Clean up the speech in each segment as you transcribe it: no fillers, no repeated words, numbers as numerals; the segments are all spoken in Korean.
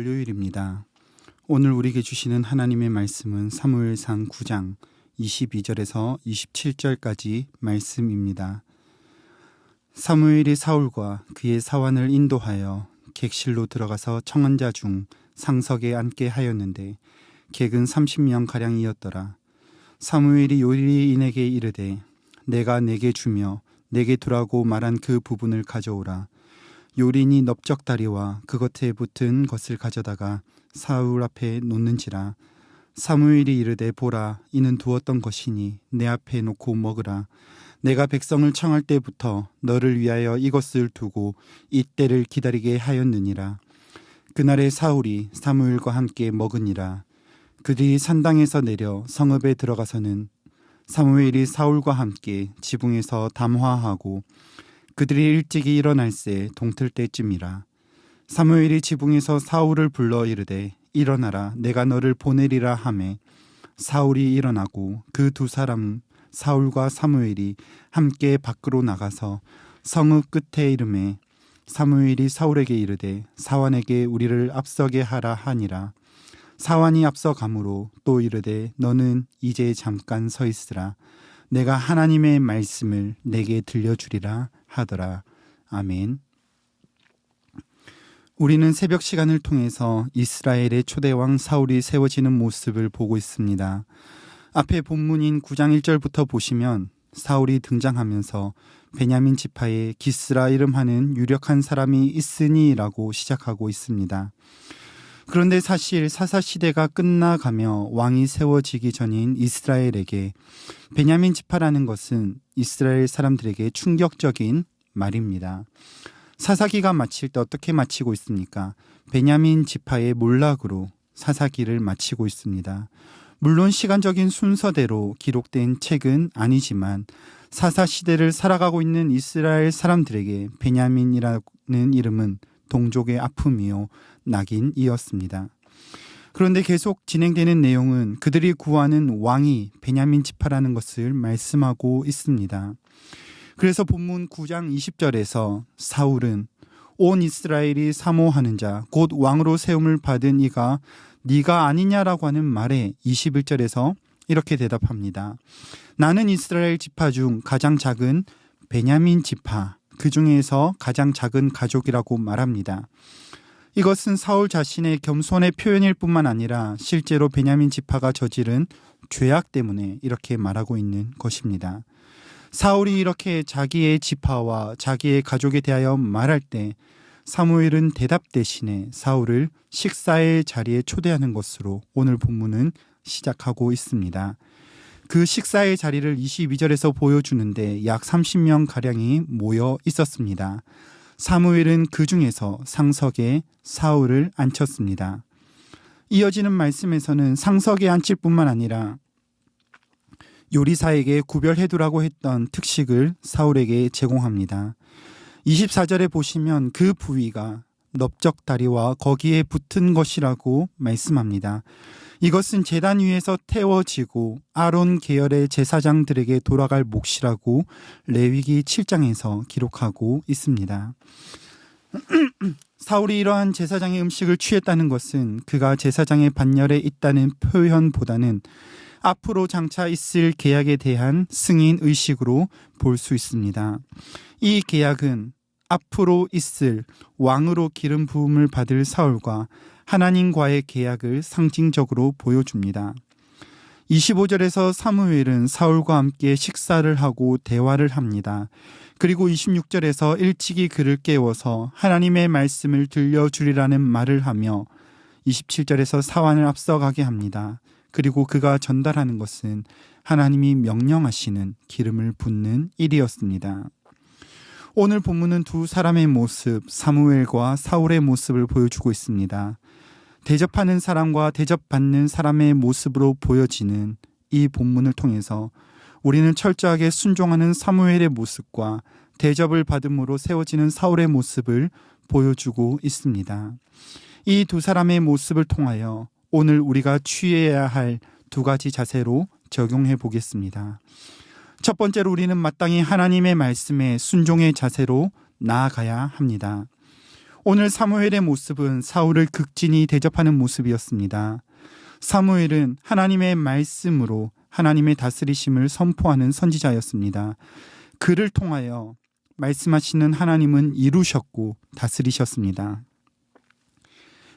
월요일입니다. 오늘 우리에게 주시는 하나님의 말씀은 사무엘상 9장 22절에서 27절까지 말씀입니다. 사무엘이 사울과 그의 사환을 인도하여 객실로 들어가서 청언자 중 상석에 앉게 하였는데 객은 30명가량이었더라. 사무엘이 요리인에게 이르되 내가 내게 주며 내게 두라고 말한 그 부분을 가져오라. 요리인이 넓적다리와 그 겉에 붙은 것을 가져다가 사울 앞에 놓는지라. 사무엘이 이르되 보라, 이는 두었던 것이니 내 앞에 놓고 먹으라. 내가 백성을 청할 때부터 너를 위하여 이것을 두고 이 때를 기다리게 하였느니라. 그날에 사울이 사무엘과 함께 먹으니라. 그들이 산당에서 내려 성읍에 들어가서는 사무엘이 사울과 함께 지붕에서 담화하고 그들이 일찍이 일어날새 동틀 때쯤이라. 사무엘이 지붕에서 사울을 불러 이르되 일어나라, 내가 너를 보내리라 하매 사울이 일어나고 그 두 사람 사울과 사무엘이 함께 밖으로 나가서 성읍 끝에 이르매 사무엘이 사울에게 이르되 사환에게 우리를 앞서게 하라 하니라. 사환이 앞서가므로 또 이르되 너는 이제 잠깐 서 있으라. 내가 하나님의 말씀을 내게 들려주리라 하더라. 아멘. 우리는 새벽 시간을 통해서 이스라엘의 초대왕 사울이 세워지는 모습을 보고 있습니다. 앞에 본문인 9장 1절부터 보시면 사울이 등장하면서 베냐민 지파에 기스라 이름하는 유력한 사람이 있으니라고 시작하고 있습니다. 그런데 사실 사사시대가 끝나가며 왕이 세워지기 전인 이스라엘에게 베냐민 지파라는 것은 이스라엘 사람들에게 충격적인 말입니다. 사사기가 마칠 때 어떻게 마치고 있습니까? 베냐민 지파의 몰락으로 사사기를 마치고 있습니다. 물론 시간적인 순서대로 기록된 책은 아니지만 사사시대를 살아가고 있는 이스라엘 사람들에게 베냐민이라는 이름은 동족의 아픔이요 낙인이었습니다. 그런데 계속 진행되는 내용은 그들이 구하는 왕이 베냐민 지파라는 것을 말씀하고 있습니다. 그래서 본문 9장 20절에서 사울은 온 이스라엘이 사모하는 자 곧 왕으로 세움을 받은 이가 네가 아니냐라고 하는 말에 21절에서 이렇게 대답합니다. 나는 이스라엘 지파 중 가장 작은 베냐민 지파, 그 중에서 가장 작은 가족이라고 말합니다. 이것은 사울 자신의 겸손의 표현일 뿐만 아니라 실제로 베냐민 지파가 저지른 죄악 때문에 이렇게 말하고 있는 것입니다. 사울이 이렇게 자기의 지파와 자기의 가족에 대하여 말할 때 사무엘은 대답 대신에 사울을 식사의 자리에 초대하는 것으로 오늘 본문은 시작하고 있습니다. 그 식사의 자리를 22절에서 보여주는데 약 30명가량이 모여 있었습니다. 사무엘은 그 중에서 상석에 사울을 앉혔습니다. 이어지는 말씀에서는 상석에 앉힐 뿐만 아니라 요리사에게 구별해두라고 했던 특식을 사울에게 제공합니다. 24절에 보시면 그 부위가 넓적다리와 거기에 붙은 것이라고 말씀합니다. 이것은 제단 위에서 태워지고 아론 계열의 제사장들에게 돌아갈 몫이라고 레위기 7장에서 기록하고 있습니다. 사울이 이러한 제사장의 음식을 취했다는 것은 그가 제사장의 반열에 있다는 표현보다는 앞으로 장차 있을 계약에 대한 승인 의식으로 볼 수 있습니다. 이 계약은 앞으로 있을 왕으로 기름 부음을 받을 사울과 하나님과의 계약을 상징적으로 보여줍니다. 25절에서 사무엘은 사울과 함께 식사를 하고 대화를 합니다. 그리고 26절에서 일찍이 그를 깨워서 하나님의 말씀을 들려주리라는 말을 하며 27절에서 사환을 앞서가게 합니다. 그리고 그가 전달하는 것은 하나님이 명령하시는 기름을 붓는 일이었습니다. 오늘 본문은 두 사람의 모습, 사무엘과 사울의 모습을 보여주고 있습니다. 대접하는 사람과 대접받는 사람의 모습으로 보여지는 이 본문을 통해서 우리는 철저하게 순종하는 사무엘의 모습과 대접을 받음으로 세워지는 사울의 모습을 보여주고 있습니다. 이 두 사람의 모습을 통하여 오늘 우리가 취해야 할 두 가지 자세로 적용해 보겠습니다. 첫 번째로 우리는 마땅히 하나님의 말씀에 순종의 자세로 나아가야 합니다. 오늘 사무엘의 모습은 사울을 극진히 대접하는 모습이었습니다. 사무엘은 하나님의 말씀으로 하나님의 다스리심을 선포하는 선지자였습니다. 그를 통하여 말씀하시는 하나님은 이루셨고 다스리셨습니다.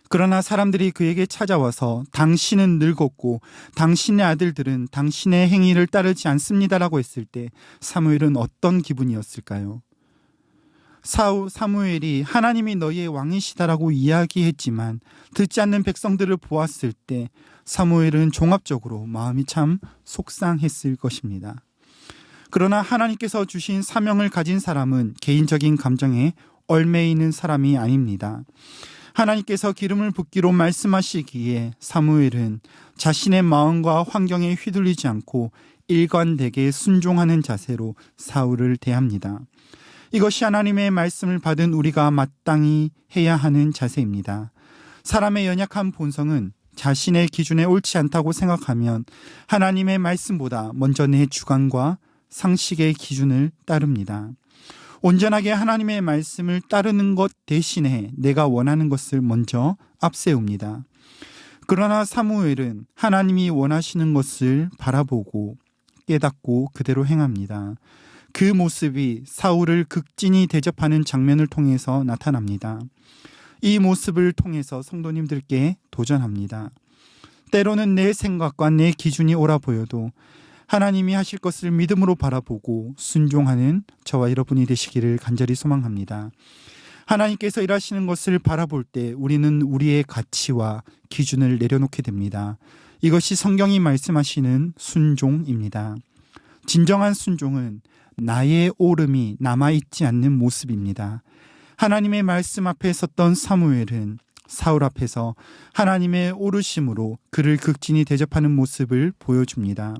그러나 사람들이 그에게 찾아와서 당신은 늙었고 당신의 아들들은 당신의 행위를 따르지 않습니다라고 했을 때 사무엘은 어떤 기분이었을까요? 사무엘이 하나님이 너희의 왕이시다라고 이야기했지만 듣지 않는 백성들을 보았을 때 사무엘은 종합적으로 마음이 참 속상했을 것입니다. 그러나 하나님께서 주신 사명을 가진 사람은 개인적인 감정에 얽매이는 사람이 아닙니다. 하나님께서 기름을 붓기로 말씀하시기에 사무엘은 자신의 마음과 환경에 휘둘리지 않고 일관되게 순종하는 자세로 사울을 대합니다. 이것이 하나님의 말씀을 받은 우리가 마땅히 해야 하는 자세입니다. 사람의 연약한 본성은 자신의 기준에 옳지 않다고 생각하면 하나님의 말씀보다 먼저 내 주관과 상식의 기준을 따릅니다. 온전하게 하나님의 말씀을 따르는 것 대신에 내가 원하는 것을 먼저 앞세웁니다. 그러나 사무엘은 하나님이 원하시는 것을 바라보고 깨닫고 그대로 행합니다. 그 모습이 사울을 극진히 대접하는 장면을 통해서 나타납니다. 이 모습을 통해서 성도님들께 도전합니다. 때로는 내 생각과 내 기준이 옳아 보여도 하나님이 하실 것을 믿음으로 바라보고 순종하는 저와 여러분이 되시기를 간절히 소망합니다. 하나님께서 일하시는 것을 바라볼 때 우리는 우리의 가치와 기준을 내려놓게 됩니다. 이것이 성경이 말씀하시는 순종입니다. 진정한 순종은 나의 옳음이 남아있지 않는 모습입니다. 하나님의 말씀 앞에 섰던 사무엘은 사울 앞에서 하나님의 옳으심으로 그를 극진히 대접하는 모습을 보여줍니다.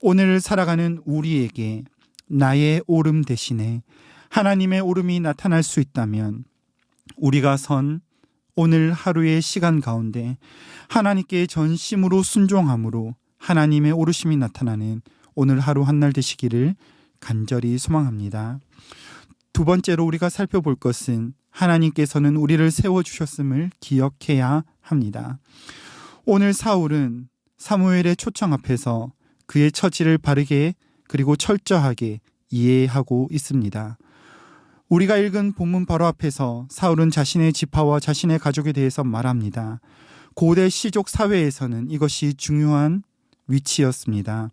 오늘을 살아가는 우리에게 나의 옳음 대신에 하나님의 옳음이 나타날 수 있다면 우리가 선 오늘 하루의 시간 가운데 하나님께 전심으로 순종함으로 하나님의 옳으심이 나타나는 오늘 하루 한날 되시기를 간절히 소망합니다. 두 번째로 우리가 살펴볼 것은 하나님께서는 우리를 세워주셨음을 기억해야 합니다. 오늘 사울은 사무엘의 초청 앞에서 그의 처지를 바르게 그리고 철저하게 이해하고 있습니다. 우리가 읽은 본문 바로 앞에서 사울은 자신의 지파와 자신의 가족에 대해서 말합니다. 고대 시족 사회에서는 이것이 중요한 위치였습니다.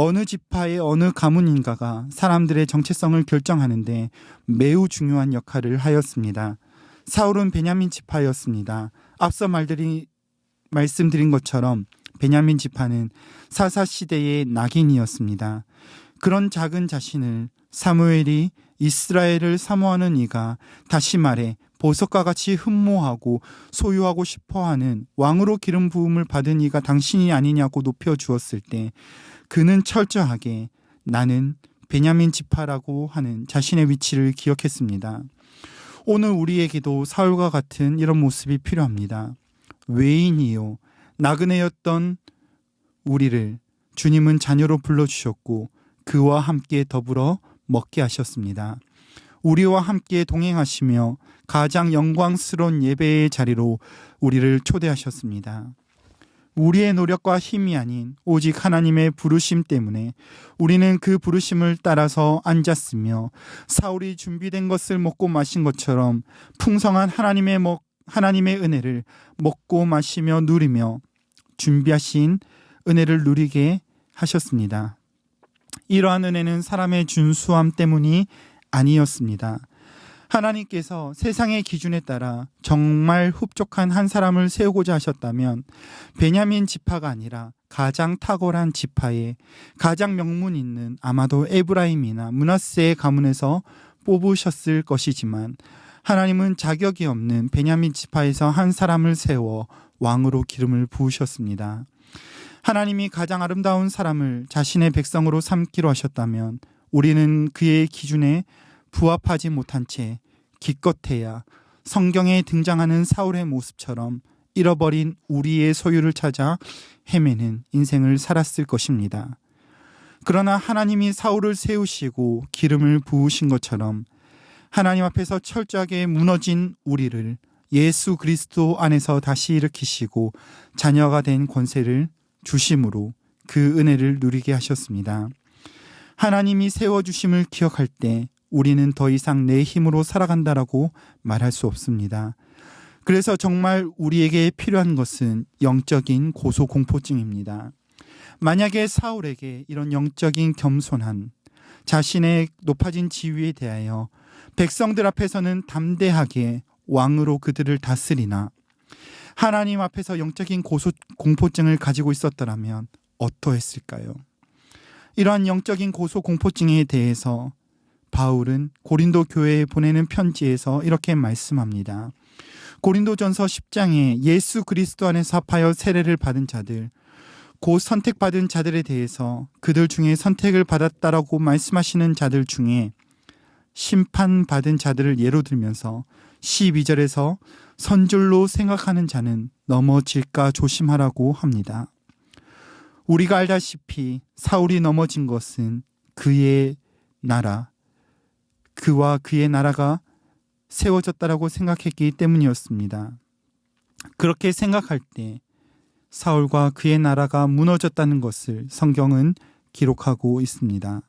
어느 지파의 어느 가문인가가 사람들의 정체성을 결정하는데 매우 중요한 역할을 하였습니다. 사울은 베냐민 지파였습니다. 앞서 말씀드린 것처럼 베냐민 지파는 사사시대의 낙인이었습니다. 그런 작은 자신을 사무엘이 이스라엘을 사모하는 이가 다시 말해 보석과 같이 흠모하고 소유하고 싶어하는 왕으로 기름 부음을 받은 이가 당신이 아니냐고 높여주었을 때 그는 철저하게 나는 베냐민 지파라고 하는 자신의 위치를 기억했습니다. 오늘 우리에게도 사울과 같은 이런 모습이 필요합니다. 외인이요 나그네였던 우리를 주님은 자녀로 불러주셨고 그와 함께 더불어 먹게 하셨습니다. 우리와 함께 동행하시며 가장 영광스러운 예배의 자리로 우리를 초대하셨습니다. 우리의 노력과 힘이 아닌 오직 하나님의 부르심 때문에 우리는 그 부르심을 따라서 앉았으며 사울이 준비된 것을 먹고 마신 것처럼 풍성한 하나님의 은혜를 먹고 마시며 누리며 준비하신 은혜를 누리게 하셨습니다. 이러한 은혜는 사람의 준수함 때문이 아니었습니다. 하나님께서 세상의 기준에 따라 정말 흡족한 한 사람을 세우고자 하셨다면 베냐민 지파가 아니라 가장 탁월한 지파에 가장 명문 있는 아마도 에브라임이나 므낫세의 가문에서 뽑으셨을 것이지만 하나님은 자격이 없는 베냐민 지파에서 한 사람을 세워 왕으로 기름을 부으셨습니다. 하나님이 가장 아름다운 사람을 자신의 백성으로 삼기로 하셨다면 우리는 그의 기준에 부합하지 못한 채 기껏해야 성경에 등장하는 사울의 모습처럼 잃어버린 우리의 소유를 찾아 헤매는 인생을 살았을 것입니다. 그러나 하나님이 사울을 세우시고 기름을 부으신 것처럼 하나님 앞에서 철저하게 무너진 우리를 예수 그리스도 안에서 다시 일으키시고 자녀가 된 권세를 주심으로 그 은혜를 누리게 하셨습니다. 하나님이 세워주심을 기억할 때 우리는 더 이상 내 힘으로 살아간다라고 말할 수 없습니다. 그래서 정말 우리에게 필요한 것은 영적인 고소공포증입니다. 만약에 사울에게 이런 영적인 겸손한 자신의 높아진 지위에 대하여 백성들 앞에서는 담대하게 왕으로 그들을 다스리나 하나님 앞에서 영적인 고소공포증을 가지고 있었더라면 어떠했을까요? 이러한 영적인 고소공포증에 대해서 바울은 고린도 교회에 보내는 편지에서 이렇게 말씀합니다. 고린도전서 10장에 예수 그리스도 안에서 합하여 세례를 받은 자들, 곧 선택받은 자들에 대해서 그들 중에 선택을 받았다라고 말씀하시는 자들 중에 심판받은 자들을 예로 들면서 12절에서 선줄로 생각하는 자는 넘어질까 조심하라고 합니다. 우리가 알다시피 사울이 넘어진 것은 그의 나라, 그와 그의 나라가 세워졌다라고 생각했기 때문이었습니다. 그렇게 생각할 때 사울과 그의 나라가 무너졌다는 것을 성경은 기록하고 있습니다.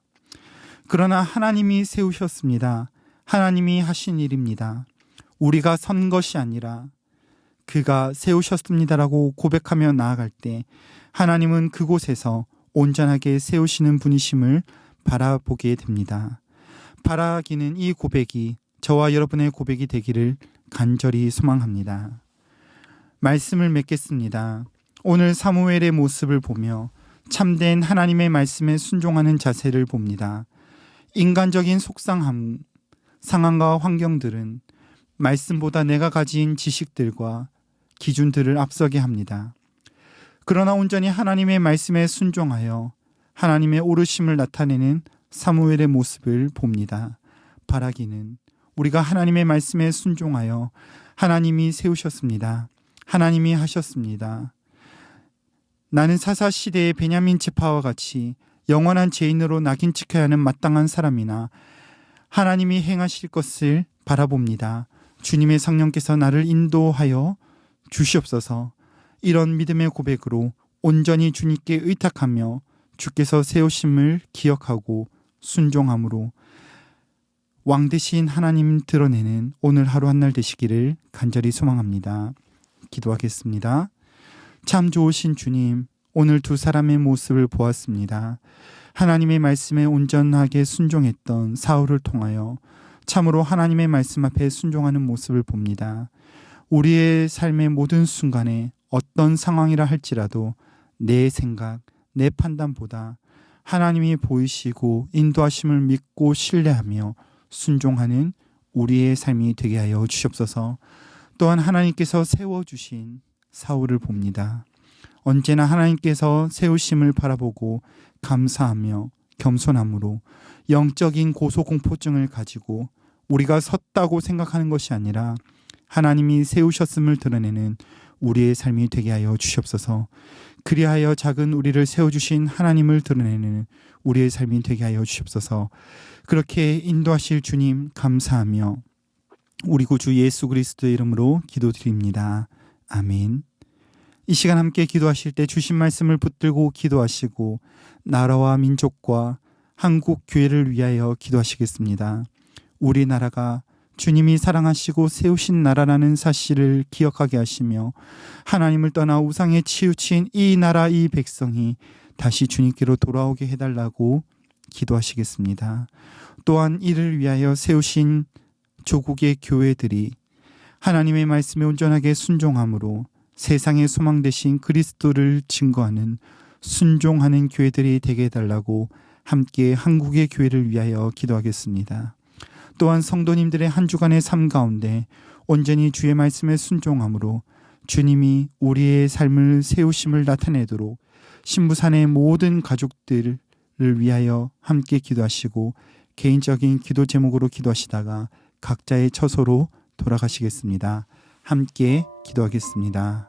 그러나 하나님이 세우셨습니다. 하나님이 하신 일입니다. 우리가 선 것이 아니라 그가 세우셨습니다라고 고백하며 나아갈 때 하나님은 그곳에서 온전하게 세우시는 분이심을 바라보게 됩니다. 바라기는 이 고백이 저와 여러분의 고백이 되기를 간절히 소망합니다. 말씀을 맺겠습니다. 오늘 사무엘의 모습을 보며 참된 하나님의 말씀에 순종하는 자세를 봅니다. 인간적인 속상함, 상황과 환경들은 말씀보다 내가 가진 지식들과 기준들을 앞서게 합니다. 그러나 온전히 하나님의 말씀에 순종하여 하나님의 오르심을 나타내는 사무엘의 모습을 봅니다. 바라기는 우리가 하나님의 말씀에 순종하여 하나님이 세우셨습니다. 하나님이 하셨습니다. 나는 사사시대의 베냐민 지파와 같이 영원한 죄인으로 낙인 찍혀야 하는 마땅한 사람이나 하나님이 행하실 것을 바라봅니다. 주님의 성령께서 나를 인도하여 주시옵소서. 이런 믿음의 고백으로 온전히 주님께 의탁하며 주께서 세우심을 기억하고 순종함으로 왕 되신 하나님 드러내는 오늘 하루 한날 되시기를 간절히 소망합니다. 기도하겠습니다. 참 좋으신 주님, 오늘 두 사람의 모습을 보았습니다. 하나님의 말씀에 온전하게 순종했던 사울을 통하여 참으로 하나님의 말씀 앞에 순종하는 모습을 봅니다. 우리의 삶의 모든 순간에 어떤 상황이라 할지라도 내 생각, 내 판단보다 하나님이 보이시고 인도하심을 믿고 신뢰하며 순종하는 우리의 삶이 되게 하여 주시옵소서. 또한 하나님께서 세워주신 사울을 봅니다. 언제나 하나님께서 세우심을 바라보고 감사하며 겸손함으로 영적인 고소공포증을 가지고 우리가 섰다고 생각하는 것이 아니라 하나님이 세우셨음을 드러내는 우리의 삶이 되게 하여 주시옵소서. 그리하여 작은 우리를 세워주신 하나님을 드러내는 우리의 삶이 되게 하여 주시옵소서. 그렇게 인도하실 주님 감사하며 우리 구주 예수 그리스도의 이름으로 기도드립니다. 아멘. 이 시간 함께 기도하실 때 주신 말씀을 붙들고 기도하시고 나라와 민족과 한국 교회를 위하여 기도하시겠습니다. 우리나라가 주님이 사랑하시고 세우신 나라라는 사실을 기억하게 하시며 하나님을 떠나 우상에 치우친 이 나라 이 백성이 다시 주님께로 돌아오게 해달라고 기도하시겠습니다. 또한 이를 위하여 세우신 조국의 교회들이 하나님의 말씀에 온전하게 순종함으로 세상의 소망 되신 그리스도를 증거하는 순종하는 교회들이 되게 해달라고 함께 한국의 교회를 위하여 기도하겠습니다. 또한 성도님들의 한 주간의 삶 가운데 온전히 주의 말씀에 순종함으로 주님이 우리의 삶을 세우심을 나타내도록 신부산의 모든 가족들을 위하여 함께 기도하시고 개인적인 기도 제목으로 기도하시다가 각자의 처소로 돌아가시겠습니다. 함께 기도하겠습니다.